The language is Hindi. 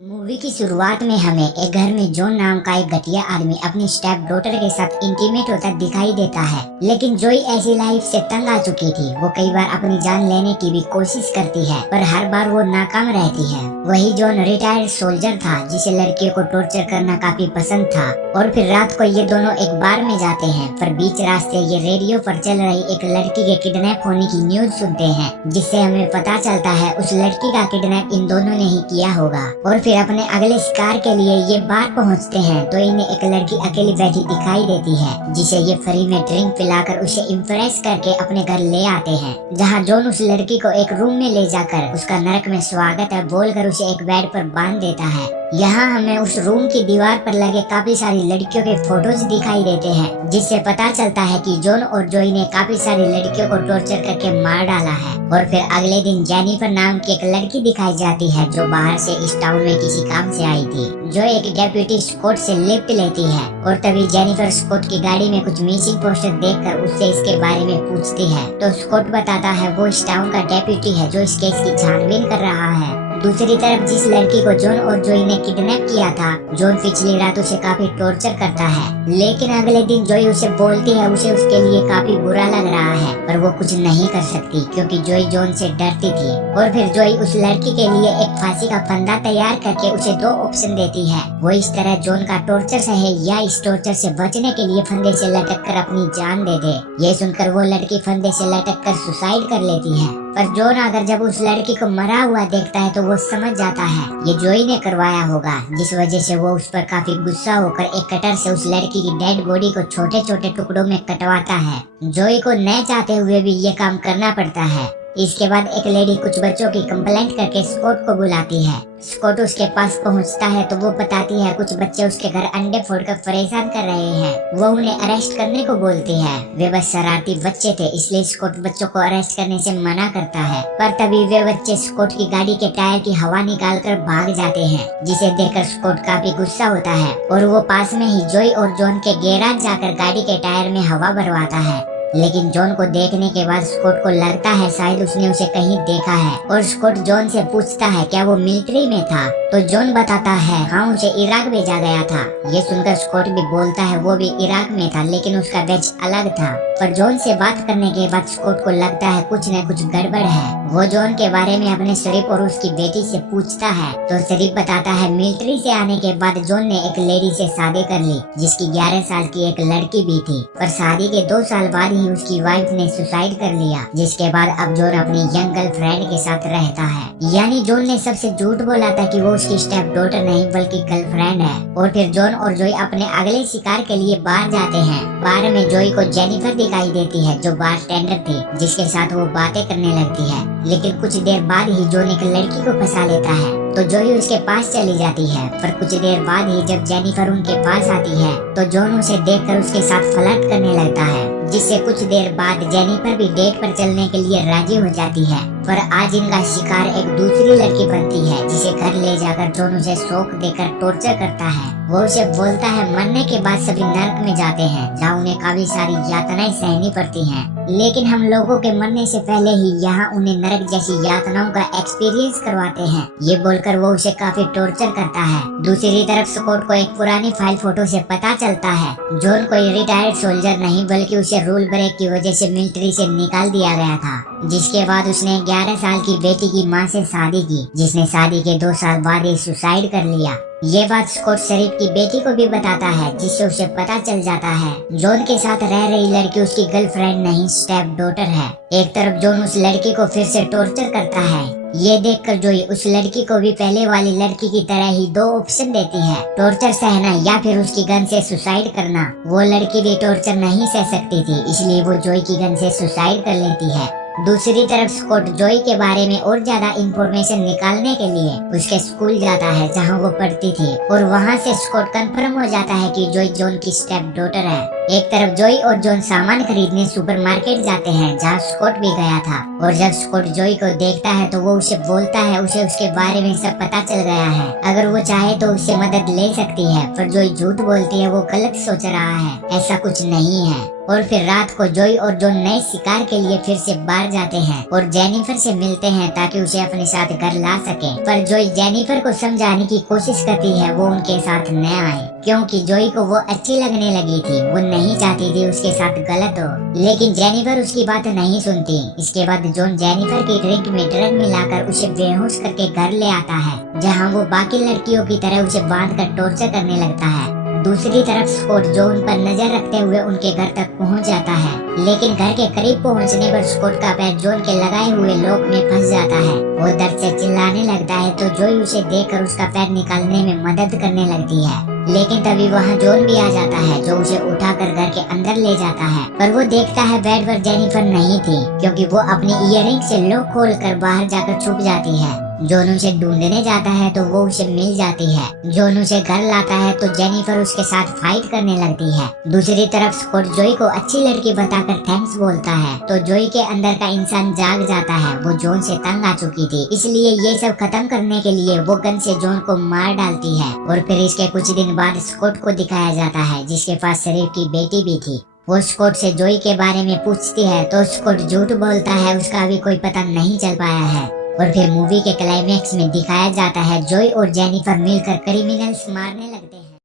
मूवी की शुरुआत में हमें एक घर में जॉन नाम का एक घटिया आदमी अपनी स्टेप डॉटर के साथ इंटीमेट होता दिखाई देता है। लेकिन जोई ऐसी लाइफ से तंग आ चुकी थी। वो कई बार अपनी जान लेने की भी कोशिश करती है, पर हर बार वो नाकाम रहती है। वही जॉन रिटायर्ड सोल्जर था जिसे लड़कियों को टॉर्चर करना काफी पसंद था। और फिर रात को ये दोनों एक बार में जाते हैं, पर बीच रास्ते ये रेडियो पर चल रही एक लड़की के किडनैप होने की न्यूज सुनते हैं, जिससे हमें पता चलता है उस लड़की का किडनैप इन दोनों ने ही किया होगा। और फिर अपने अगले शिकार के लिए ये बार पहुंचते हैं तो इन्हें एक लड़की अकेली बैठी दिखाई देती है, जिसे ये फ्री में ड्रिंक पिलाकर उसे इम्प्रेस करके अपने घर ले आते हैं, जहां जॉन उस लड़की को एक रूम में ले जाकर उसका नरक में स्वागत है बोलकर उसे एक बेड पर बांध देता है। यहाँ हमें उस रूम की दीवार पर लगे काफी सारी लड़कियों के फोटोज दिखाई देते हैं, जिससे पता चलता है कि जॉन और जोई ने काफी सारी लड़कियों को टॉर्चर करके मार डाला है। और फिर अगले दिन जेनिफर नाम की एक लड़की दिखाई जाती है जो बाहर से इस टाउन में किसी काम से आई थी, जो एक डेप्यूटी स्कॉट से लिफ्ट लेती है। और तभी जेनिफर स्कॉट की गाड़ी में कुछ मिसिंग पोस्टर देखकर उससे इसके बारे में पूछती है, तो स्कॉट बताता है वो इस टाउन का डेप्यूटी है जो इस केस की छानबीन कर रहा है। दूसरी तरफ जिस लड़की को जॉन और जोई ने किडनैप किया था, जॉन पिछली रात उसे काफी टॉर्चर करता है, लेकिन अगले दिन जोई उसे बोलती है उसे उसके लिए काफी बुरा लग रहा है, पर वो कुछ नहीं कर सकती क्योंकि जोई जॉन से डरती थी। और फिर जोई उस लड़की के लिए एक फांसी का फंदा तैयार करके उसे दो ऑप्शन देती है, वो इस तरह जॉन का टॉर्चर सहे या इस टॉर्चर से बचने के लिए फंदे से लटक कर अपनी जान दे दे। ये सुनकर वो लड़की फंदे से लटक कर सुसाइड कर लेती है, पर जॉन अगर जब उस लड़की को मरा हुआ देखता है तो वो समझ जाता है ये जोई ने करवाया होगा, जिस वजह से वो उस पर काफी गुस्सा होकर एक कटर से उस लड़की की डेड बॉडी को छोटे छोटे टुकड़ों में कटवाता है। जोई को न चाहते हुए भी ये काम करना पड़ता है। इसके बाद एक लेडी कुछ बच्चों की कंप्लेंट करके स्कॉट को बुलाती है। स्कॉट उसके पास पहुंचता है तो वो बताती है कुछ बच्चे उसके घर अंडे फोड़कर परेशान कर रहे हैं। वो उन्हें अरेस्ट करने को बोलती है। वे बस शरारती बच्चे थे, इसलिए स्कॉट बच्चों को अरेस्ट करने से मना करता है, पर तभी वे बच्चे स्कॉट की गाड़ी के टायर की हवा निकालकर भाग जाते हैं, जिसे देखकर स्कॉट काफी गुस्सा होता है और वो पास में ही जोई और जॉन के गैराज जाकर गाड़ी के टायर में हवा भरवाता है। लेकिन जॉन को देखने के बाद स्कॉट को लगता है शायद उसने उसे कहीं देखा है, और स्कॉट जॉन से पूछता है क्या वो मिलिट्री में था, तो जॉन बताता है हाँ उसे इराक भेजा गया था। ये सुनकर स्कॉट भी बोलता है वो भी इराक में था, लेकिन उसका बैच अलग था। पर जॉन से बात करने के बाद स्कॉट को लगता है कुछ न कुछ गड़बड़ है। वो जॉन के बारे में अपने शरीफ और उसकी बेटी से पूछता है, तो शरीफ बताता है मिलिट्री से आने के बाद जॉन ने एक लेडी से शादी कर ली जिसकी 11 साल की एक लड़की भी थी, पर शादी के 2 साल बाद ही उसकी वाइफ ने सुसाइड कर लिया, जिसके बाद अब जॉन अपनी यंग गर्लफ्रेंड के साथ रहता है। यानी जॉन ने सबसे झूठ बोला था कि वो उसकी स्टेप डॉटर नहीं बल्कि गर्लफ्रेंड है। और फिर जॉन और जोई अपने अगले शिकार के लिए बाहर जाते हैं। बार में जोई को जेनिफर दिखाई देती है जो बारटेंडर थी, जिसके साथ वो बातें करने लगती है। लेकिन कुछ देर बाद ही जॉन एक लड़की को फंसा लेता है, तो जोई उसके पास चली जाती है। पर कुछ देर बाद ही जब जेनिफर उनके पास आती है तो जॉन उसे देखकर उसके साथ फ्लर्ट करने लगता है, जिससे कुछ देर बाद जेनिफर भी डेट पर चलने के लिए राजी हो जाती है। पर आज इनका शिकार एक दूसरी लड़की बनती है, जिसे घर ले जाकर जॉन उसे शौक देकर टॉर्चर करता है। वो उसे बोलता है मरने के बाद सभी नर्क में जाते हैं, जहाँ उन्हें काफी सारी यातनाएं सहनी पड़ती हैं, लेकिन हम लोगों के मरने से पहले ही यहाँ उन्हें नरक जैसी यातनाओं का एक्सपीरियंस करवाते हैं। ये बोलकर वो उसे काफी टॉर्चर करता है। दूसरी तरफ स्कॉट को एक पुरानी फाइल फोटो से पता चलता है जॉन कोई रिटायर्ड सोल्जर नहीं बल्कि उसे रूल ब्रेक की वजह से मिलिट्री से निकाल दिया गया था, जिसके बाद उसने 11 साल की बेटी की मां से शादी की, जिसने शादी के 2 साल बाद ही सुसाइड कर लिया। ये बात स्कॉट शरीफ की बेटी को भी बताता है, जिससे उसे पता चल जाता है जॉन के साथ रह रही लड़की उसकी गर्लफ्रेंड नहीं स्टेप डॉटर है। एक तरफ जॉन उस लड़की को फिर से टॉर्चर करता है। ये देखकर जोई उस लड़की को भी पहले वाली लड़की की तरह ही 2 ऑप्शन देती है, टॉर्चर सहना या फिर उसकी गन से सुसाइड करना। वो लड़की भी टॉर्चर नहीं सह सकती थी, इसलिए वो जोई की गन से सुसाइड कर लेती है। दूसरी तरफ स्कॉट जोई के बारे में और ज्यादा इंफॉर्मेशन निकालने के लिए उसके स्कूल जाता है जहां वो पढ़ती थी, और वहां से स्कॉट कंफर्म हो जाता है कि जोई जॉन की स्टेप डॉटर है। एक तरफ जोई और जॉन सामान खरीदने सुपरमार्केट जाते हैं जहाँ स्कॉट भी गया था, और जब स्कॉट जोई को देखता है तो वो उसे बोलता है उसे उसके बारे में सब पता चल गया है, अगर वो चाहे तो उससे मदद ले सकती है। पर जोई झूठ बोलती है वो गलत सोच रहा है, ऐसा कुछ नहीं है। और फिर रात को जोई और जॉन नए शिकार के लिए फिर से बाहर जाते हैं और जेनिफर से मिलते हैं ताकि उसे अपने साथ घर ला सके। पर जोई जेनिफर को समझाने की कोशिश करती है वो उनके साथ न आए, क्योंकि जोई को वो अच्छी लगने लगी थी। वो नहीं चाहती थी उसके साथ गलत हो, लेकिन जेनिफर उसकी बात नहीं सुनती। इसके बाद जॉन जेनिफर की ड्रिंक में ड्रग मिलाकर उसे बेहोश करके घर ले आता है, जहाँ वो बाकी लड़कियों की तरह उसे बांधकर टॉर्चर करने लगता है। दूसरी तरफ स्कॉट जॉन पर नजर रखते हुए उनके घर तक पहुंच जाता है, लेकिन घर के करीब पहुंचने पर स्कॉट का पैर जॉन के लगाए हुए लॉक में फंस जाता है। वो दर्द से चिल्लाने लगता है तो जोई उसे देखकर उसका पैर निकालने में मदद करने लगती है, लेकिन तभी वहाँ जॉन भी आ जाता है जो उसे उठाकर घर के अंदर ले जाता है। पर वो देखता है बेड पर जेनिफर नहीं थी, क्योंकि वो अपनी इयररिंग से लॉक खोलकर बाहर जाकर छुप जाती है। जॉन उसे ढूंढने जाता है तो वो उसे मिल जाती है। जॉन उसे घर लाता है तो जेनिफर उसके साथ फाइट करने लगती है। दूसरी तरफ स्कॉट जोई को अच्छी लड़की बताकर थैंक्स बोलता है तो जोई के अंदर का इंसान जाग जाता है। वो जॉन से तंग आ चुकी थी, इसलिए ये सब खत्म करने के लिए वो गन से जॉन को मार डालती है। और फिर इसके कुछ दिन बाद स्कॉट को दिखाया जाता है जिसके पास शरीफ की बेटी भी थी। वो स्कॉट से जोई के बारे में पूछती है तो स्कॉट झूठ बोलता है, उसका अभी कोई पता नहीं चल पाया है। और फिर मूवी के क्लाइमेक्स में दिखाया जाता है जोई और जेनिफर मिलकर क्रिमिनल्स मारने लगते हैं।